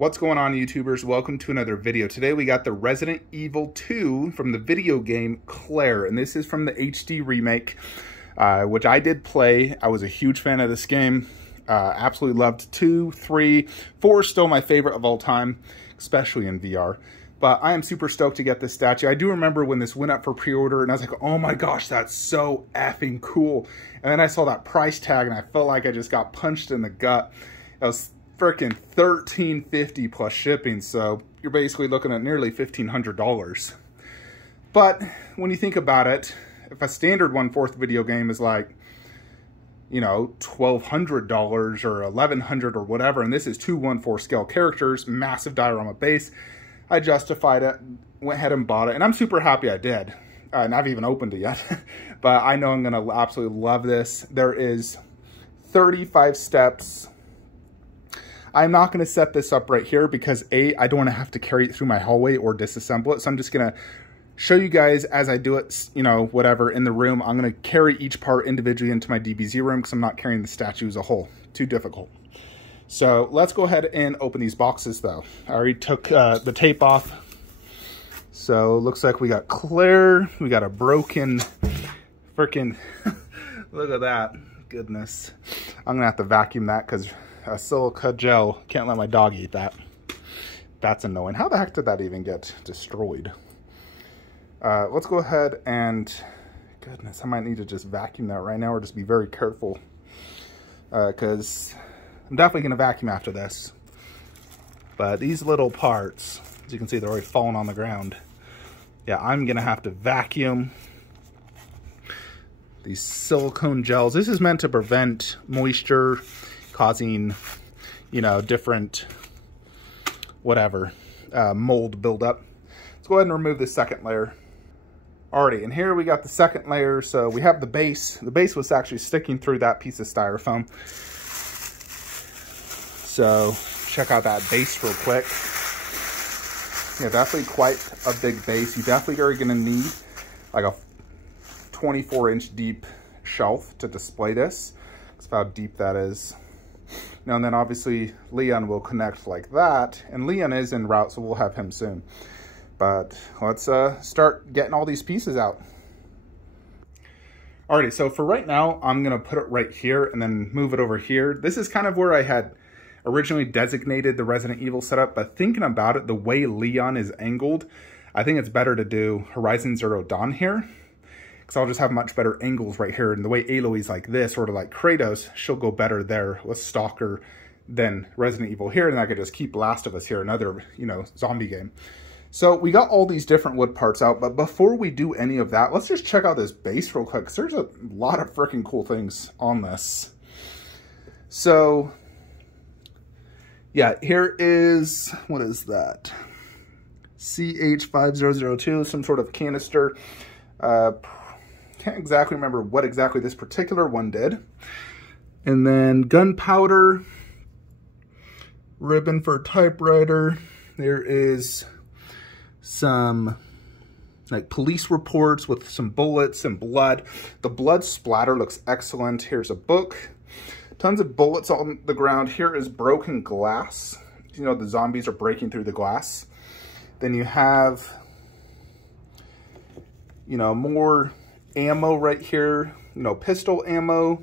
What's going on, YouTubers? Welcome to another video. Today we got the Resident Evil 2 from the video game Claire, and this is from the HD remake, which I did play. I was a huge fan of this game. Absolutely loved 2, 3, 4 still my favorite of all time, especially in VR. But I am super stoked to get this statue. I do remember when this went up for pre-order and I was like, oh my gosh, that's so effing cool. And then I saw that price tag and I felt like I just got punched in the gut. It was freaking $13.50 plus shipping, so you're basically looking at nearly $1,500. But when you think about it, if a standard 1/4 video game is like, you know, $1,200 or $1,100 or whatever, and this is 2 1/4 scale characters, massive diorama base, I justified it, went ahead and bought it, and I'm super happy I did. And I've even opened it yet, but I know I'm gonna absolutely love this. There is 35 steps. I'm not going to set this up right here because I don't want to have to carry it through my hallway or disassemble it. So I'm just going to show you guys as I do it, you know, whatever, in the room. I'm going to carry each part individually into my DBZ room because I'm not carrying the statue as a whole. Too difficult. So let's go ahead and open these boxes though. I already took the tape off. So it looks like we got Claire. We got a broken freaking, look at that. Goodness. I'm going to have to vacuum that because a silica gel, can't let my dog eat that. That's annoying. How the heck did that even get destroyed? Let's go ahead and, goodness, I might need to just vacuum that right now or just be very careful. Because I'm definitely going to vacuum after this. But these little parts, as you can see, they're already falling on the ground. Yeah, I'm going to have to vacuum these silicone gels. This is meant to prevent moisture causing, you know, different, whatever, mold buildup. Let's go ahead and remove the second layer. Alrighty, and here we got the second layer. So we have the base. The base was actually sticking through that piece of styrofoam. So check out that base real quick. Yeah, definitely quite a big base. You definitely are gonna need like a 24-inch deep shelf to display this. That's how deep that is. Now, and then obviously Leon will connect like that, and Leon is en route, so we'll have him soon. But let's start getting all these pieces out. Alrighty, so for right now, I'm gonna put it right here and then move it over here. This is kind of where I had originally designated the Resident Evil setup, but thinking about it, the way Leon is angled, I think it's better to do Horizon Zero Dawn here. So I'll just have much better angles right here. And the way Aloy's like this, sort of like Kratos, she'll go better there with Stalker than Resident Evil here. And I could just keep Last of Us here, another, you know, zombie game. So we got all these different wood parts out. But before we do any of that, let's just check out this base real quick, because there's a lot of freaking cool things on this. So yeah, here is, what is that? CH5002, some sort of canister. Can't exactly remember what exactly this particular one did. And then gunpowder, ribbon for typewriter. There is some like police reports with some bullets and blood. The blood splatter looks excellent. Here's a book. Tons of bullets on the ground. Here is broken glass. You know, the zombies are breaking through the glass. Then you have, you know, more ammo right here, you know, pistol ammo.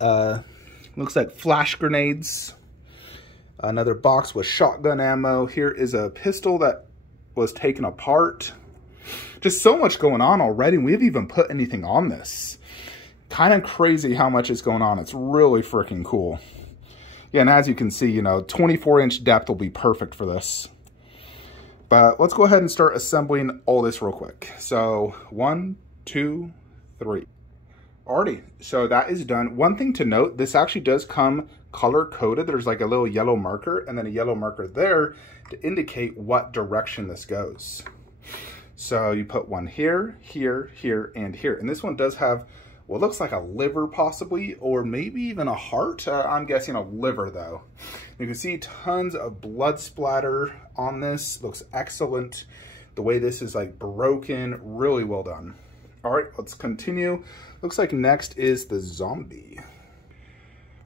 Looks like flash grenades. Another box with shotgun ammo. Here is a pistol that was taken apart. Just so much going on already. We haven't even put anything on this. Kind of crazy how much is going on. It's really freaking cool. Yeah, and as you can see, you know, 24-inch depth will be perfect for this. But let's go ahead and start assembling all this real quick. So 1, 2, 3. Alrighty, so that is done. One thing to note, this actually does come color coded. There's like a little yellow marker and then a yellow marker there to indicate what direction this goes. So you put one here, here, here, and here. And this one does have what looks like a liver possibly, or maybe even a heart. I'm guessing a liver though. You can see tons of blood splatter on this. Looks excellent. The way this is like broken, really well done. All right, let's continue. Looks like next is the zombie.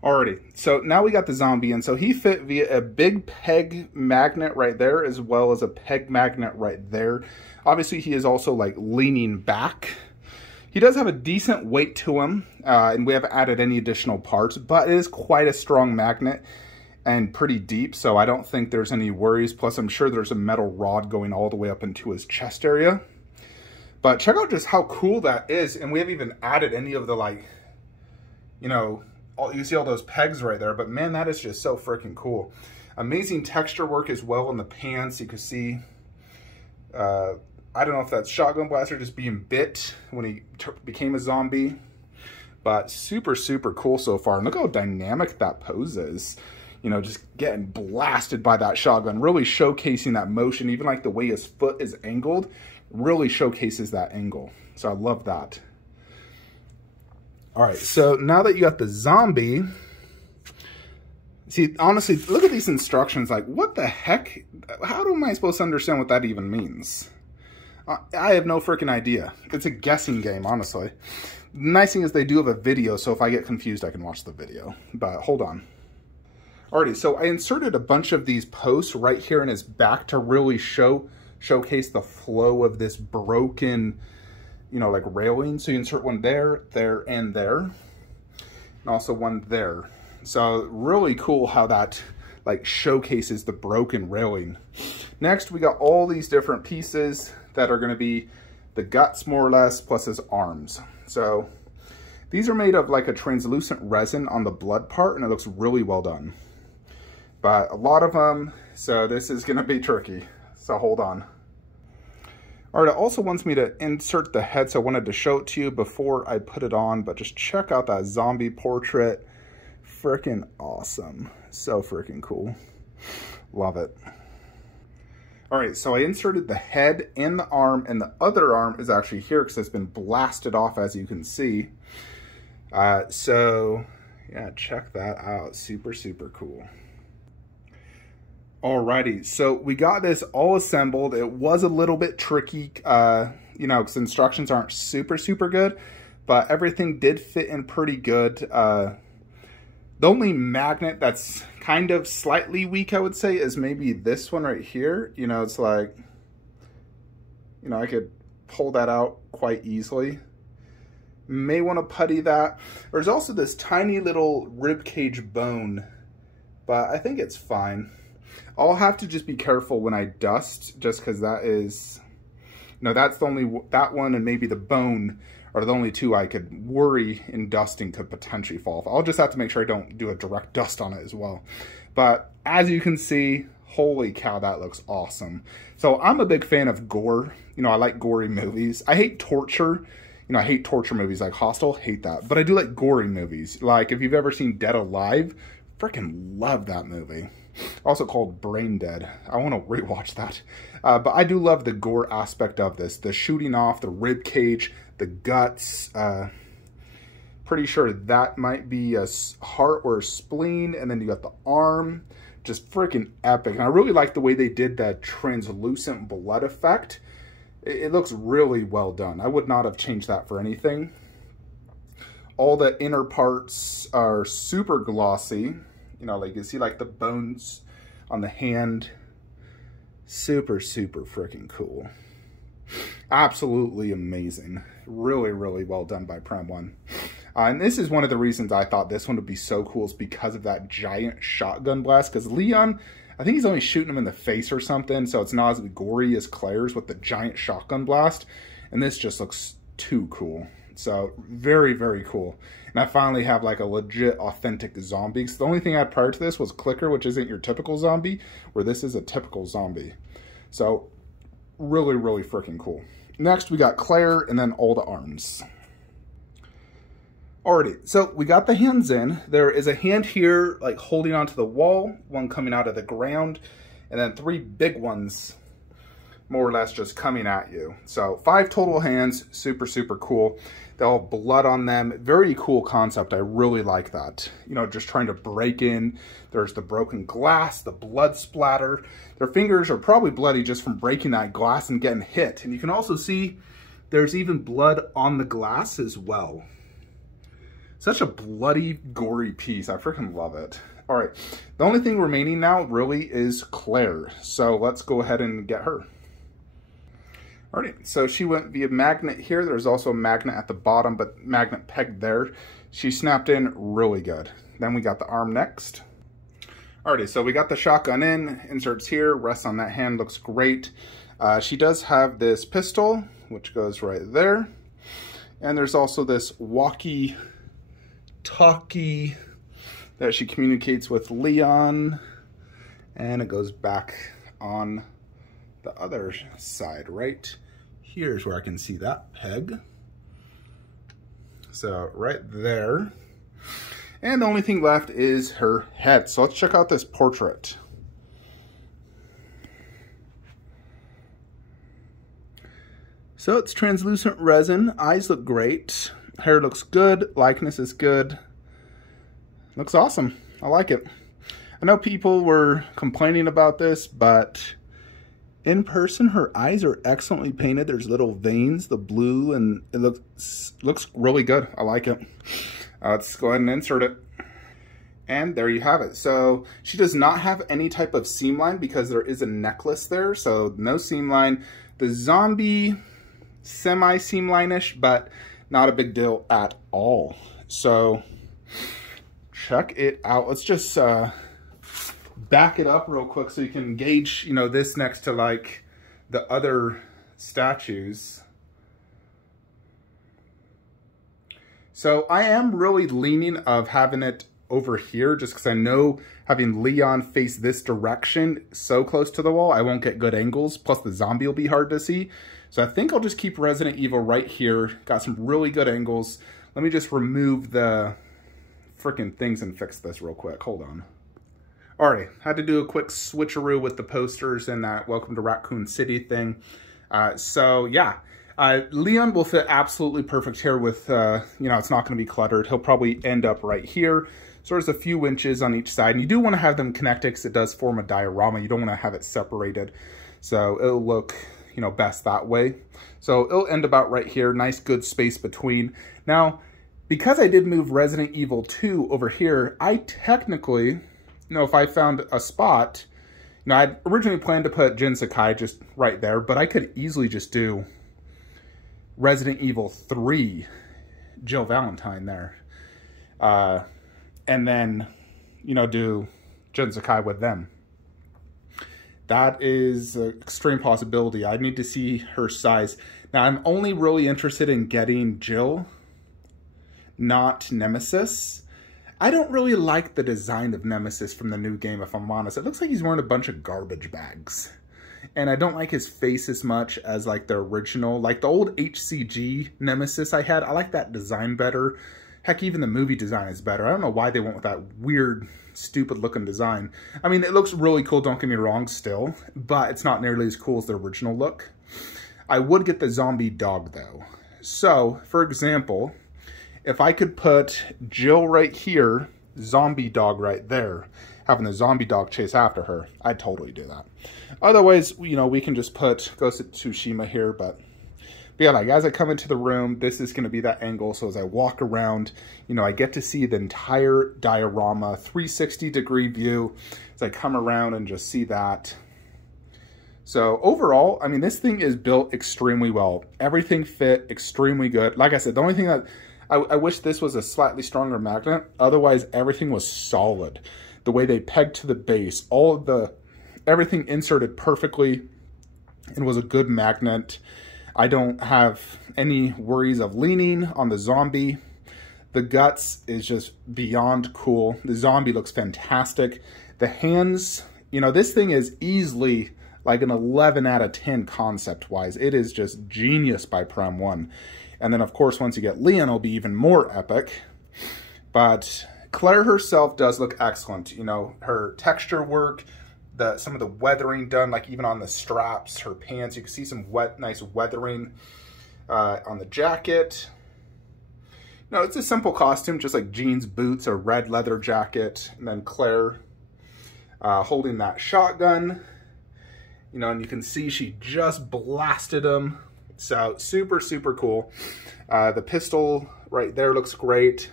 Alrighty, so now we got the zombie in. So he fit via a big peg magnet right there, as well as a peg magnet right there. Obviously, he is also like leaning back. He does have a decent weight to him, and we haven't added any additional parts, but it is quite a strong magnet and pretty deep, so I don't think there's any worries. Plus, I'm sure there's a metal rod going all the way up into his chest area. But check out just how cool that is, and we haven't even added any of the, like, you know, you see all those pegs right there, but man, that is just so freaking cool. Amazing texture work as well in the pants. You can see, I don't know if that's shotgun blaster just being bit when he became a zombie, but super, super cool so far. And look how dynamic that pose is. You know, just getting blasted by that shotgun, really showcasing that motion. Even like the way his foot is angled, really showcases that angle. So I love that. All right, so now that you got the zombie, see, honestly, look at these instructions. Like, what the heck? How am I supposed to understand what that even means? I have no freaking idea. It's a guessing game, honestly. The nice thing is they do have a video, so if I get confused, I can watch the video. But hold on. Alrighty, so I inserted a bunch of these posts right here in his back to really showcase the flow of this broken, you know, like railing. So you insert one there, there, and there. And also one there. So really cool how that like showcases the broken railing. Next, we got all these different pieces that are going to be the guts, more or less, plus his arms. So these are made of like a translucent resin on the blood part, and it looks really well done. But a lot of them, so this is going to be tricky. So hold on. All right, it also wants me to insert the head, so I wanted to show it to you before I put it on, but just check out that zombie portrait. Freaking awesome. So freaking cool. Love it. All right, so I inserted the head in the arm, and the other arm is actually here because it's been blasted off, as you can see. So yeah, check that out. Super, super cool. Alrighty, so we got this all assembled. It was a little bit tricky, you know, because instructions aren't super, super good, but everything did fit in pretty good. The only magnet that's kind of slightly weak, I would say, is maybe this one right here. You know, it's like, you know, I could pull that out quite easily. May want to putty that. There's also this tiny little rib cage bone, but I think it's fine. I'll have to just be careful when I dust, just because that is, you know, that's the only, that one and maybe the bone are the only two I could worry in dusting could potentially fall off. I'll just have to make sure I don't do a direct dust on it as well. But as you can see, holy cow, that looks awesome. So I'm a big fan of gore. You know, I like gory movies. I hate torture. You know, I hate torture movies like Hostel, hate that. But I do like gory movies. Like if you've ever seen Dead Alive, freaking love that movie. Also called Brain Dead. I want to rewatch that. But I do love the gore aspect of this. The shooting off, the rib cage, the guts. Pretty sure that might be a heart or a spleen. And then you got the arm. Just freaking epic. And I really like the way they did that translucent blood effect. It looks really well done. I would not have changed that for anything. All the inner parts are super glossy. You know, like you see like the bones on the hand. Super, super freaking cool. Absolutely amazing. Really, really well done by Prem 1. And this is one of the reasons I thought this one would be so cool is because of that giant shotgun blast. Because Leon, I think he's only shooting him in the face or something. So it's not as gory as Claire's with the giant shotgun blast. And this just looks too cool. So very, very cool. And I finally have like a legit authentic zombie. Because the only thing I had prior to this was Clicker, which isn't your typical zombie, where this is a typical zombie. So really, really freaking cool. Next, we got Claire and then all the arms. Alrighty, so we got the hands in. There is a hand here like holding onto the wall, one coming out of the ground, and then 3 big ones more or less just coming at you. So 5 total hands, super, super cool. They all have blood on them. Very cool concept. I really like that. You know, just trying to break in. There's the broken glass, the blood splatter. Their fingers are probably bloody just from breaking that glass and getting hit. And you can also see there's even blood on the glass as well. Such a bloody, gory piece. I freaking love it. All right, the only thing remaining now really is Claire. So let's go ahead and get her. All right, so she went via magnet here. There's also a magnet at the bottom, but magnet peg there. She snapped in really good. Then we got the arm next. Alrighty, so we got the shotgun in, inserts here, rests on that hand, looks great. She does have this pistol, which goes right there. And there's also this walkie-talkie that she communicates with Leon. And it goes back on the other side, right? Here's where I can see that peg. So right there. And the only thing left is her head. So let's check out this portrait. So it's translucent resin. Eyes look great. Hair looks good. Likeness is good. Looks awesome. I like it. I know people were complaining about this, but in person, her eyes are excellently painted. There's little veins, the blue, and it looks really good. I like it. Let's go ahead and insert it. And there you have it. So she does not have any type of seam line because there is a necklace there. So no seam line. The zombie, semi-seam line-ish, but not a big deal at all. So check it out. Let's just back it up real quick so you can gauge, you know, this next to like the other statues. So I am really leaning of having it over here just because I know having Leon face this direction so close to the wall, I won't get good angles. Plus the zombie will be hard to see. So I think I'll just keep Resident Evil right here. Got some really good angles. Let me just remove the freaking things and fix this real quick. Hold on. Alright, had to do a quick switcheroo with the posters and that Welcome to Raccoon City thing. So yeah. Leon will fit absolutely perfect here with, you know, it's not going to be cluttered. He'll probably end up right here. So there's a few inches on each side. And you do want to have them connected because it does form a diorama. You don't want to have it separated. So it'll look, you know, best that way. So it'll end about right here. Nice, good space between. Now, because I did move Resident Evil 2 over here, I technically, you know, if I found a spot, you know, I'd originally planned to put Jin Sakai just right there, but I could easily just do Resident Evil 3, Jill Valentine there. And then, you know, do Jin Sakai with them. That is an extreme possibility. I need to see her size. Now, I'm only really interested in getting Jill, not Nemesis. I don't really like the design of Nemesis from the new game, if I'm honest. It looks like he's wearing a bunch of garbage bags. And I don't like his face as much as like the original, like the old HCG Nemesis I had. I like that design better. Heck, even the movie design is better. I don't know why they went with that weird, stupid looking design. I mean, it looks really cool, don't get me wrong still, but it's not nearly as cool as the original look. I would get the zombie dog though. So, for example, if I could put Jill right here, zombie dog right there, having the zombie dog chase after her, I'd totally do that. Otherwise, you know, we can just put Ghost of Tsushima here, but yeah, like as I come into the room, this is going to be that angle. So as I walk around, you know, I get to see the entire diorama, 360-degree view as I come around and just see that. So overall, I mean, this thing is built extremely well. Everything fit extremely good. Like I said, the only thing that I wish this was a slightly stronger magnet. Otherwise, everything was solid. The way they pegged to the base, all of everything inserted perfectly and was a good magnet. I don't have any worries of leaning on the zombie. The guts is just beyond cool. The zombie looks fantastic. The hands, you know, this thing is easily like an 11 out of 10 concept-wise. It is just genius by Prem 1. And then, of course, once you get Leon, it'll be even more epic. But Claire herself does look excellent. You know, her texture work, some of the weathering done, like even on the straps, her pants, you can see some nice weathering on the jacket. No, it's a simple costume, just like jeans, boots, a red leather jacket, and then Claire holding that shotgun. You know, and you can see she just blasted him. So super, super cool. The pistol right there looks great.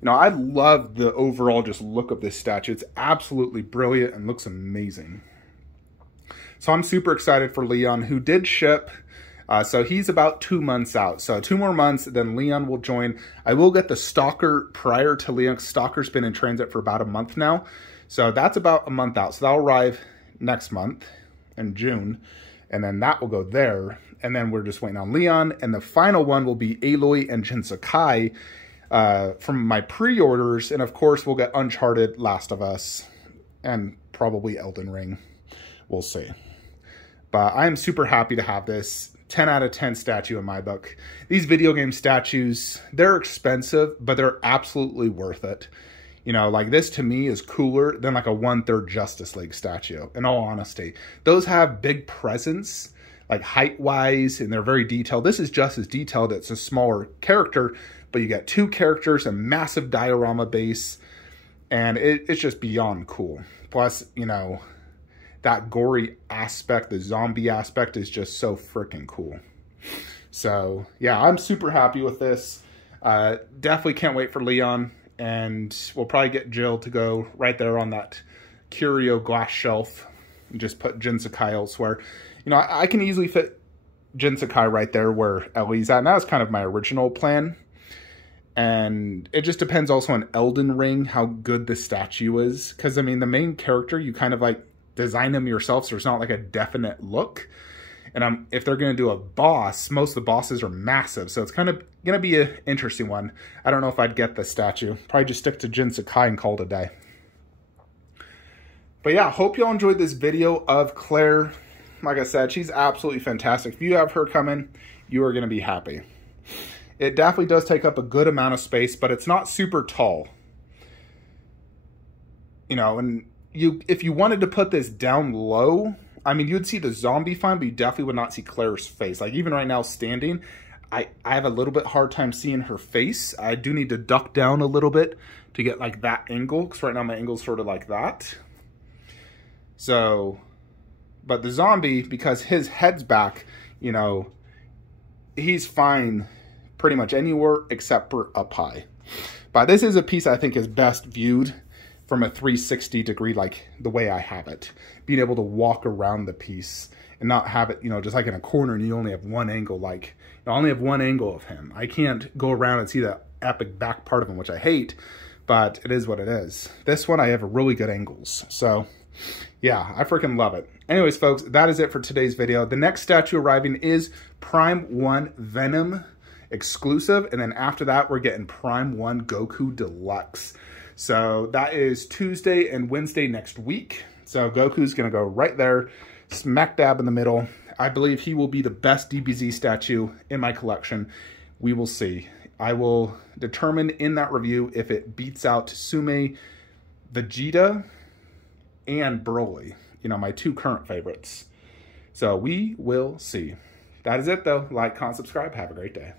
You know, I love the overall just look of this statue. It's absolutely brilliant and looks amazing. So I'm super excited for Leon, who did ship. So he's about 2 months out. So 2 more months, then Leon will join. I will get the Stalker prior to Leon. Stalker's been in transit for about a month now. So that's about a month out. So that'll arrive next month in June. And then that will go there. And then we're just waiting on Leon. And the final one will be Aloy and Jin Sakai from my pre-orders. And of course, we'll get Uncharted, Last of Us, and probably Elden Ring. We'll see. But I'm super happy to have this 10 out of 10 statue in my book. These video game statues, they're expensive, but they're absolutely worth it. You know, like this to me is cooler than like a 1/3 Justice League statue, in all honesty. Those have big presence, like height-wise, and they're very detailed. This is just as detailed. It's a smaller character, but you get 2 characters, a massive diorama base, and it's just beyond cool. Plus, you know, that gory aspect, the zombie aspect is just so freaking cool. So, yeah, I'm super happy with this. Definitely can't wait for Leon. And we'll probably get Jill to go right there on that curio glass shelf and just put Jin Sakai elsewhere. You know, I can easily fit Jin Sakai right there where Ellie's at. And that was kind of my original plan. And it just depends also on Elden Ring, how good the statue is. Because, I mean, the main character, you kind of like design them yourself, so it's not like a definite look. And if they're going to do a boss, most of the bosses are massive, so it's kind of going to be an interesting one. I don't know if I'd get the statue. Probably just stick to Jin Sakai and call it a day. But yeah, hope y'all enjoyed this video of Claire. Like I said, she's absolutely fantastic. If you have her coming, you are going to be happy. It definitely does take up a good amount of space, but it's not super tall. You know, and if you wanted to put this down low, I mean, you'd see the zombie fine, but you definitely would not see Claire's face. Like, even right now, standing, I have a little bit hard time seeing her face. I do need to duck down a little bit to get, like, that angle, because right now my angle's sort of like that. So, but the zombie, because his head's back, you know, he's fine pretty much anywhere except for up high. But this is a piece I think is best viewed from a 360 degree, like the way I have it. Being able to walk around the piece and not have it, you know, just like in a corner and you only have one angle. Like, I only have one angle of him. I can't go around and see the epic back part of him, which I hate, but it is what it is. This one, I have really good angles. So, yeah, I freaking love it. Anyways, folks, that is it for today's video. The next statue arriving is Prime 1 Venom exclusive, and then after that, we're getting Prime 1 Goku Deluxe. So that is Tuesday and Wednesday next week. So Goku's going to go right there, smack dab in the middle. I believe he will be the best DBZ statue in my collection. We will see. I will determine in that review if it beats out Sume, Vegeta, and Broly. You know, my 2 current favorites. So we will see. That is it, though. Like, comment, subscribe. Have a great day.